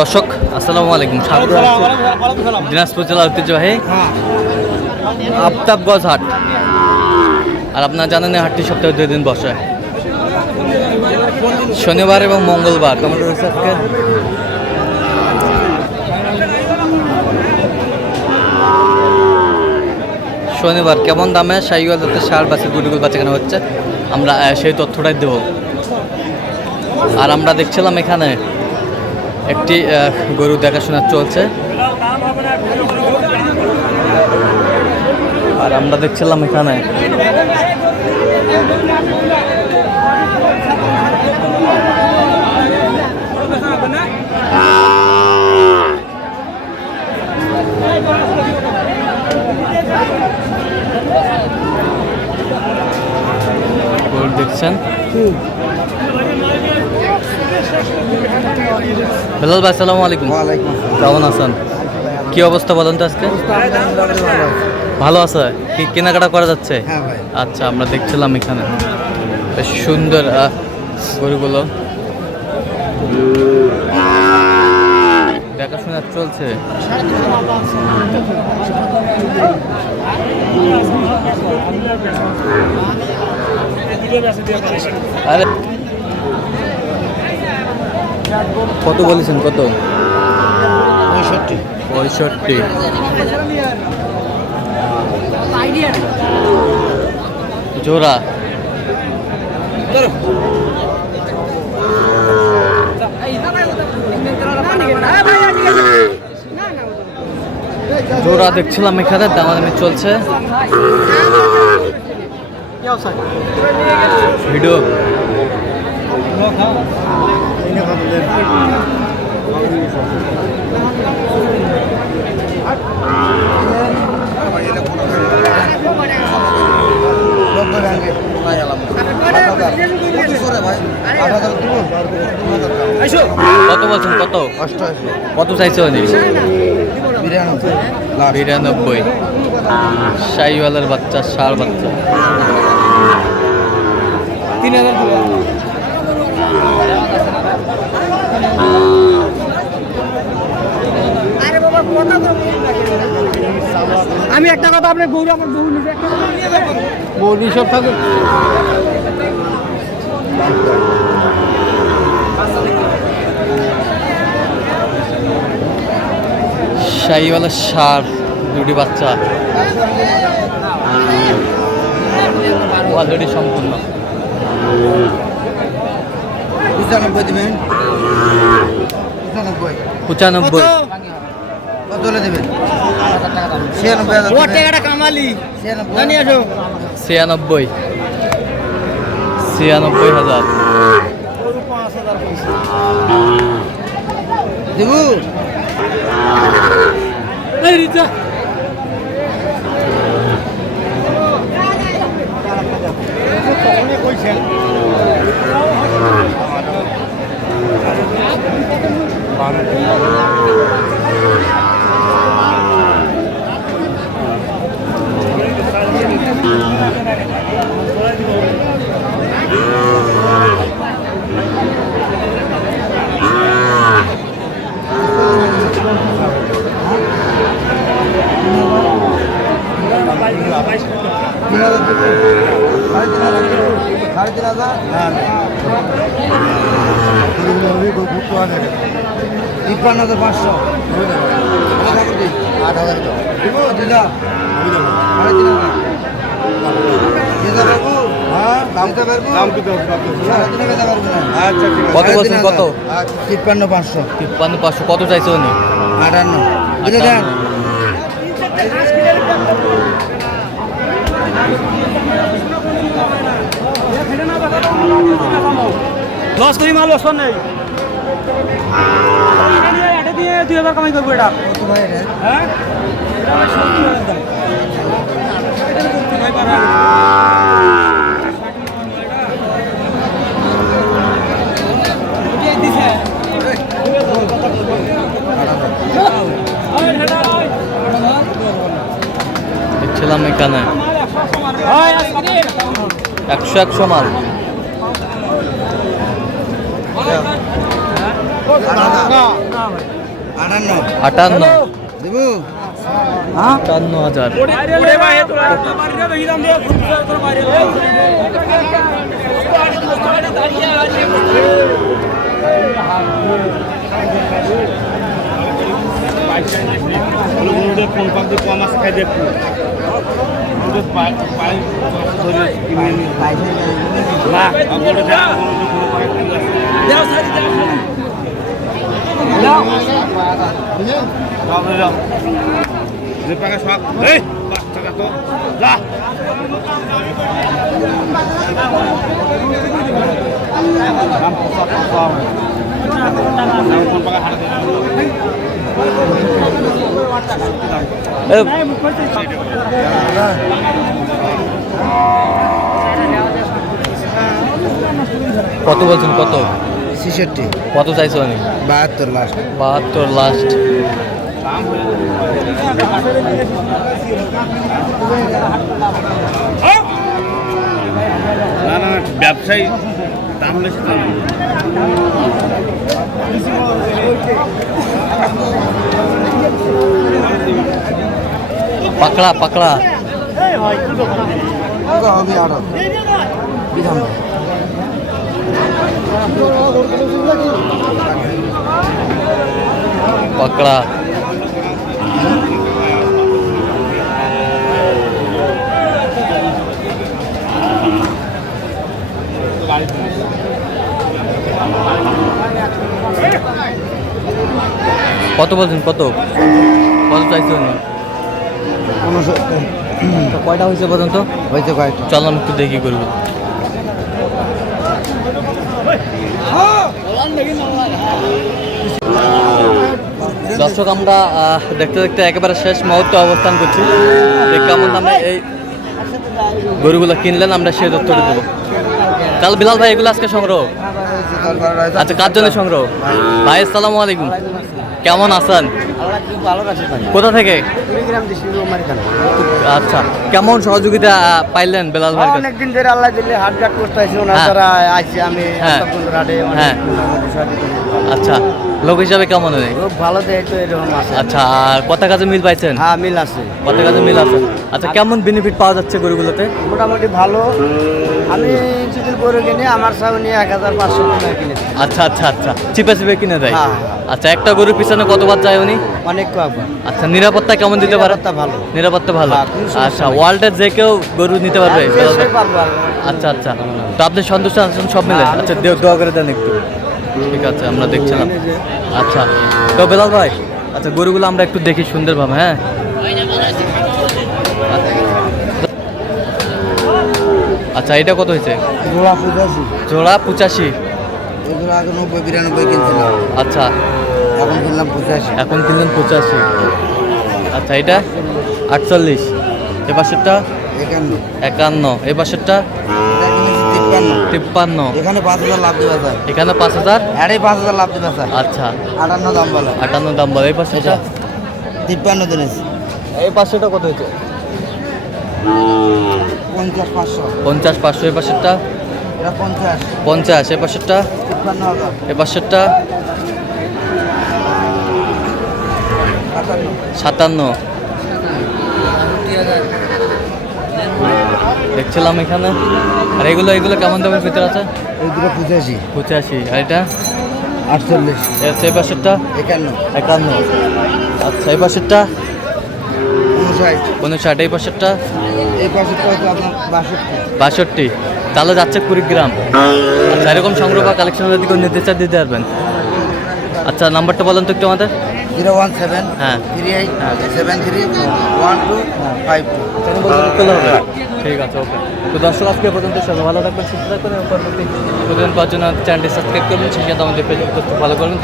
দর্শক, আসসালামু আলাইকুম দিনাজপুর জেলার ঐতিহ্যবাহী আফতাবগঞ্জ হাট। আর আপনারা জানেন হাটটি সপ্তাহে দুই দিন বসে। শনিবার এবং মঙ্গলবার টমেটো রয়েছে আজকে? শনিবার, কেমন দামে সাইওয়াল যাতে সার বাচ্চা দুটিগুল বাচ্চা কেনা হচ্ছে? আমরা সেই তথ্যটাই দেব। আর আমরা দেখছিলাম এখানে একটি গরু দেখাশোনা চলছে। আর আমরা দেখছিলাম এখানে। দেখছেন? বেলাল ভাই আসসালামু আলাইকুম। কেমন আছেন? কি অবস্থা বলেন তো আজকে? ভালো আছে? কি কেনাকাটা করা যাচ্ছে? হ্যাঁ আচ্ছা আমরা দেখছিলাম এখানে। বেশ সুন্দর গরুগুলো। দেখাশোনা চলছে। আরে কত বলেছেন কত? পঁয়ষট্টি। পঁয়ষট্টি। জোড়া। জোড়া দেখছিলাম এখানে দামাদামি চলছে। ভিডিও। কত বলছেন? কত? কত চাইছে বিরানব্বই। শাহিওয়ালার বাচ্চা ষাড় বাচ্চা। তিন হাজার আমি একটা কথা আপনার গৌরী আমার বউ নিজে বৌদি সব থাকে। শাহিওয়ালা ষাড় দুটি বাচ্চা। অলরেডি সম্পূর্ণ। পঁচানব্বই দেবেন। পঁচানব্বই। পঁচানব্বই। কত? দেবেন? ছিয়ানব্বই হাজার কামালি। ছিয়ানব্বই। ছিয়ানব্বই। হাজার। দেবু? এই রিচা তিন সাড়ে তিন হাজার সাড়ে তিন হাজার তিপ্পান্ন হাজার। পাঁচশো আট হাজার দিদা সাড়ে তিন হাজার বাবু কত বলছেন, কত? তিপ্পান্ন পাঁচশো। তিপ্পান্ন পাঁচশো কত চাইছে উনি? আটান্ন। দিলে দেন লস করি মাল লস নেই এটা দিয়ে দুই হাজার কামাই করব এটা কত ভাই রে হ্যাঁ এটা আমার সত্তর হাজার দাম এটা করতে ভাই পারা দেখছিলাম এখানে একশো একশো মাল। আটান্ন। আটান্ন হাজার। কোন পাক দিয়ে কম আছে খাই দেখব। আমাদের পায়ে পায়ে ধরে কিনে নিয়ে না আমরা যাও যাও যে পাকা সব এই বাচ্চাটা তো যা দাম কত বলছেন কত? ছেষট্টি। কত চাইছো আমি? বাহাত্তর লাস্ট বাহাত্তর লাস্ট না না ব্যবসায়ী দাম বেশি দাম পাকড়া পাকড়া। হবে আরও। বিধান পাকড়া। কত বলছেন? কত? কত চাইছো আমি উনসত্তর তো কয়টা হয়েছে পর্যন্ত? হয়েছে কয়েকটা চল একটু দেখি করব। দর্শক আমরা দেখতে দেখতে একেবারে শেষ মুহূর্তে অবস্থান করছি। এই কেমন দামে এই গরুগুলো কিনলেন আমরা সেই তথ্যটা দেবো। তাহলে বিলাল ভাই এগুলো আজকে সংগ্রহ? আচ্ছা কার জন্য সংগ্রহ। ভাই। আসসালামু আলাইকুম। কেমন আছেন কোথা থেকে আচ্ছা কেমন সহযোগিতা পাইলেন বেলাল ভাই অনেকদিন ধরে আল্লাহ দিল্লি হাট ঘাট করতে আসি ওনার হ্যাঁ। আছি আমি হ্যাঁ। হ্যাঁ। আচ্ছা লোক হিসাবে কেমন হয়? ভালো দেয় তো এরকম আছে। আচ্ছা আর কথা কাজে মিল পাইছেন? হ্যাঁ মিল আছে। কথা কাজে মিল আছে? আচ্ছা কেমন বেনিফিট পাওয়া যাচ্ছে গরুগুলোতে? মোটামুটি ভালো। আমি যদি গরু কিনে আমার সাউ নিয়ে এক হাজার পাঁচশো টাকা কিনে আচ্ছা আচ্ছা আচ্ছা চিপে চিপে কিনে দেয়? হ্যাঁ। আচ্ছা একটা গরুর পিছনে কতবার যায় উনি? অনেক কয়েকবার। আচ্ছা নিরাপত্তা কেমন দিতে পারে? নিরাপত্তা ভালো। নিরাপত্তা ভালো। হ্যাঁ, আচ্ছা। ওয়ার্ল্ডের যে কেউ গরু নিতে পারবে? হ্যাঁ। আচ্ছা আচ্ছা। তো আপনি সন্তুষ্ট আছেন সব মিলে? হ্যাঁ, আচ্ছা দেও- দোয়া করে দেন একটু। ঠিক আছে আমরা দেখছিলাম আচ্ছা তো বেলাল ভাই আচ্ছা গরুগুলো আমরা একটু দেখি সুন্দরভাবে হ্যাঁ? আচ্ছা এটা কত হয়েছে? জোড়া পঁচাশি। জোড়া পঁচাশি। এগুলো আগে নব্বই বিরানব্বই কিনছিলাম। আচ্ছা। এখন কিনলাম পঁচাশি। এখন কিনলেন পঁচাশি। আচ্ছা এটা আটচল্লিশ। এ পাশেরটা? একান্ন। একান্ন। এ পাশেরটা? তিপ্পান্ন। তিপ্পান্ন। এখানে পাঁচ হাজার লাভ দিবা স্যার। এখানে পাঁচ হাজার? আরে পাঁচ হাজার লাভ দিবা স্যার। আচ্ছা। আটান্ন দাম বলো। আটান্ন দাম বলে। এই পাশেটা তিপ্পান্ন দিনেছি এই পাশেটা কত হয়েছে? পঞ্চাশ পাঁচশো। পঞ্চাশ পাঁচশো। এই পাশেরটা? পঞ্চাশ। পঞ্চাশ। এ পাশেরটা? তিপ্পান্ন হাজার। এ পাশেরটা? সাতান্ন। দেখছিলাম এখানে। আর এগুলো এগুলো কেমন দামের ভিতরে আছে? দুটো পঁচাশি। পঁচাশি। আর এটা? আটচল্লিশ। এই পাশেরটা? একান্ন। একান্ন। আচ্ছা এই পাশেরটা? উনষাট। এই পাশেরটা? এই পাশে হয়তো আপনার বাষট্টি। বাষট্টি। তাহলে যাচ্ছে কুড়িগ্রাম আচ্ছা এরকম সংগ্রহ বা কালেকশন যদি কেউ নিতে চান দিতে পারবেন। আচ্ছা নাম্বারটা বলেন তো একটু আমাদের। জিরো ওয়ান সেভেন হ্যাঁ। Three eight seven three one two five two ঠিক আছে ওকে। তো দর্শক আজকে পর্যন্ত সবাই ভালো থাকবেন সুস্থ থাকবেন এবং পরবর্তী প্রতিদিন পাওয়ার জন্য চ্যানেলটি সাবস্ক্রাইব করবেন সেই সাথে আমাদের ফেসবুক ফলো করবেন